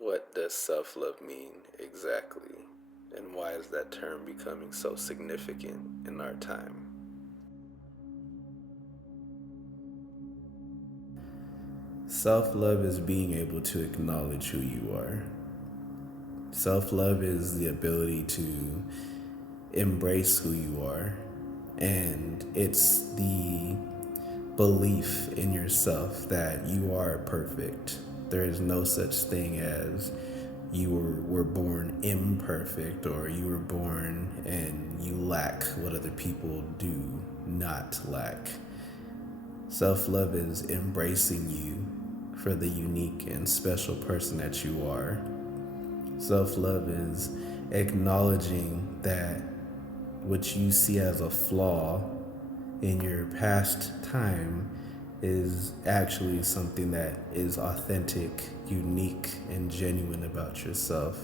What does self love mean exactly? And why is that term becoming so significant in our time? Self love is being able to acknowledge who you are. Self love is the ability to embrace who you are, and it's the belief in yourself that you are perfect. There is no such thing as were born imperfect, or you were born and you lack what other people do not lack. Self love is embracing you for the unique and special person that you are. Self love is acknowledging that what you see as a flaw in your past time is actually something that is authentic, unique, and genuine about yourself.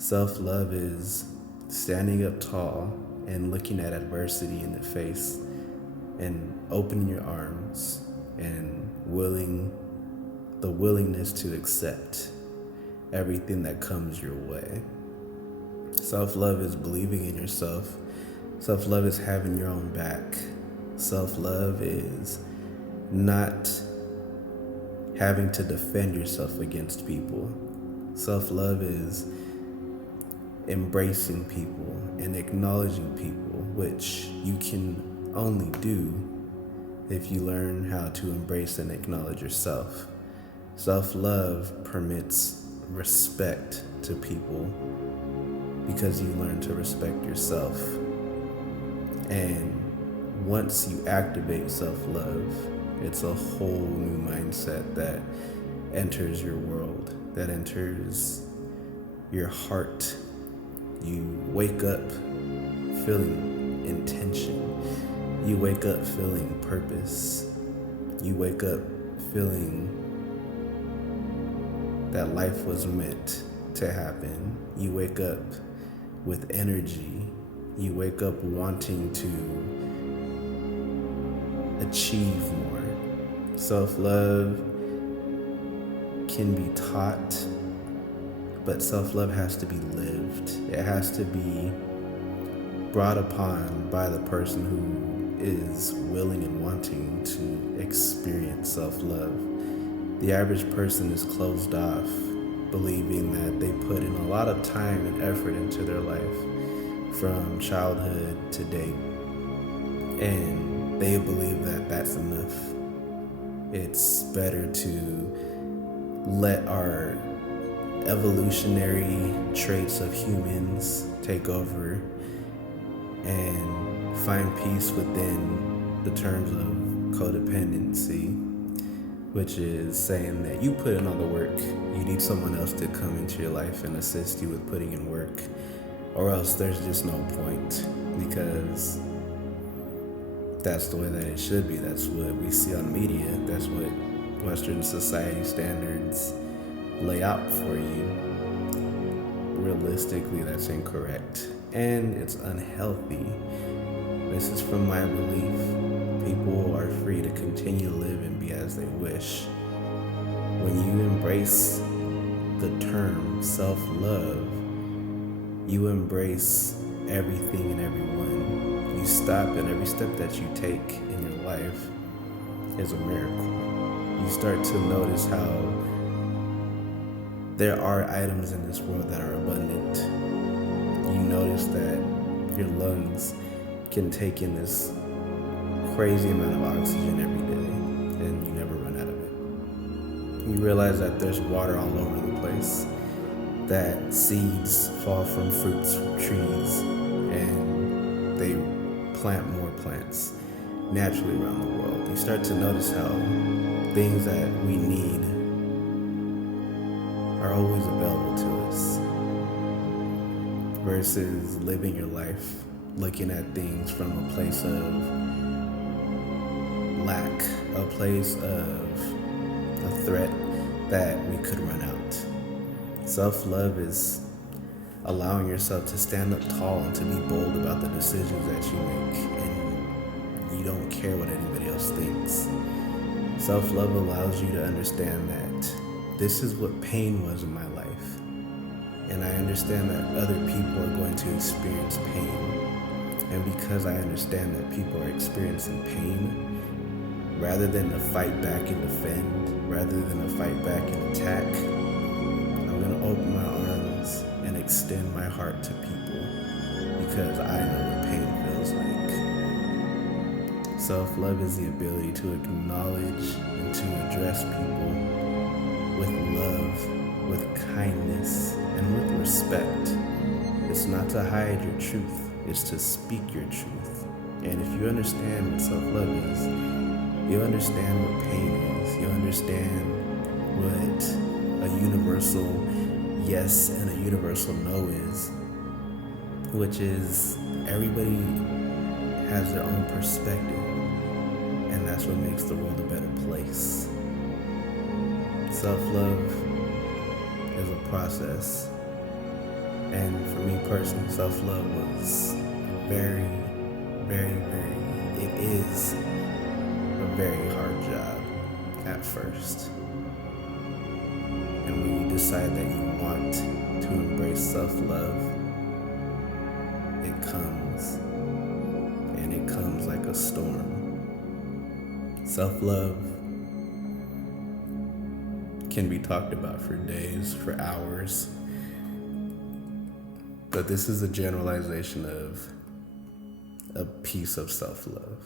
Self love is standing up tall and looking at adversity in the face and opening your arms and the willingness to accept everything that comes your way. Self love is believing in yourself. Self love is having your own back. Self love is not having to defend yourself against people. Self love is embracing people and acknowledging people, which you can only do if you learn how to embrace and acknowledge yourself. Self love permits respect to people because you learn to respect yourself. And once you activate self-love, it's a whole new mindset that enters your world, that enters your heart. You wake up feeling intention. You wake up feeling purpose. You wake up feeling that life was meant to happen. You wake up with energy. You wake up wanting to achieve more. Self-love can be taught, but self-love has to be lived. It has to be brought upon by the person who is willing and wanting to experience self-love. The average person is closed off, believing that they put in a lot of time and effort into their life from childhood to date, and they believe that that's enough. It's better to let our evolutionary traits of humans take over and find peace within the terms of codependency, which is saying that you put in all the work, you need someone else to come into your life and assist you with putting in work, or else there's just no point, because that's the way that it should be. That's what we see on media. That's what Western society standards lay out for you. Realistically, that's incorrect, and it's unhealthy. This is from my belief. People are free to continue to live and be as they wish. When you embrace the term self-love, you embrace everything and everyone. You stop, and every step that you take in your life is a miracle. You start to notice how there are items in this world that are abundant. You notice that your lungs can take in this crazy amount of oxygen every day, and you never run out of it. You realize that there's water all over the place, that seeds fall from fruits from trees, and they plant more plants naturally around the world. You start to notice how things that we need are always available to us, versus living your life looking at things from a place of lack, a place of a threat that we could run out. Self-love is allowing yourself to stand up tall and to be bold about the decisions that you make, and you don't care what anybody else thinks. Self-love allows you to understand that this is what pain was in my life. And I understand that other people are going to experience pain. And because I understand that people are experiencing pain, rather than to fight back and defend, rather than to fight back and attack, I'm going to open my arms and extend my heart to people because I know what pain feels like. Self-love is the ability to acknowledge and to address people with love, with kindness, and with respect. It's not to hide your truth, it's to speak your truth. And if you understand what self-love is, you'll understand what pain is. You'll understand what a universal yes and a universal no is, which is everybody has their own perspective, and that's what makes the world a better place. Self-love is a process, and for me personally, self-love was very, it is a very hard job at first. And when you decide that you want to embrace self-love, it comes, and it comes like a storm. Self-love can be talked about for days, for hours, but this is a generalization of a piece of self-love.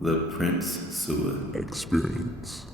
The Prince Sua Experience.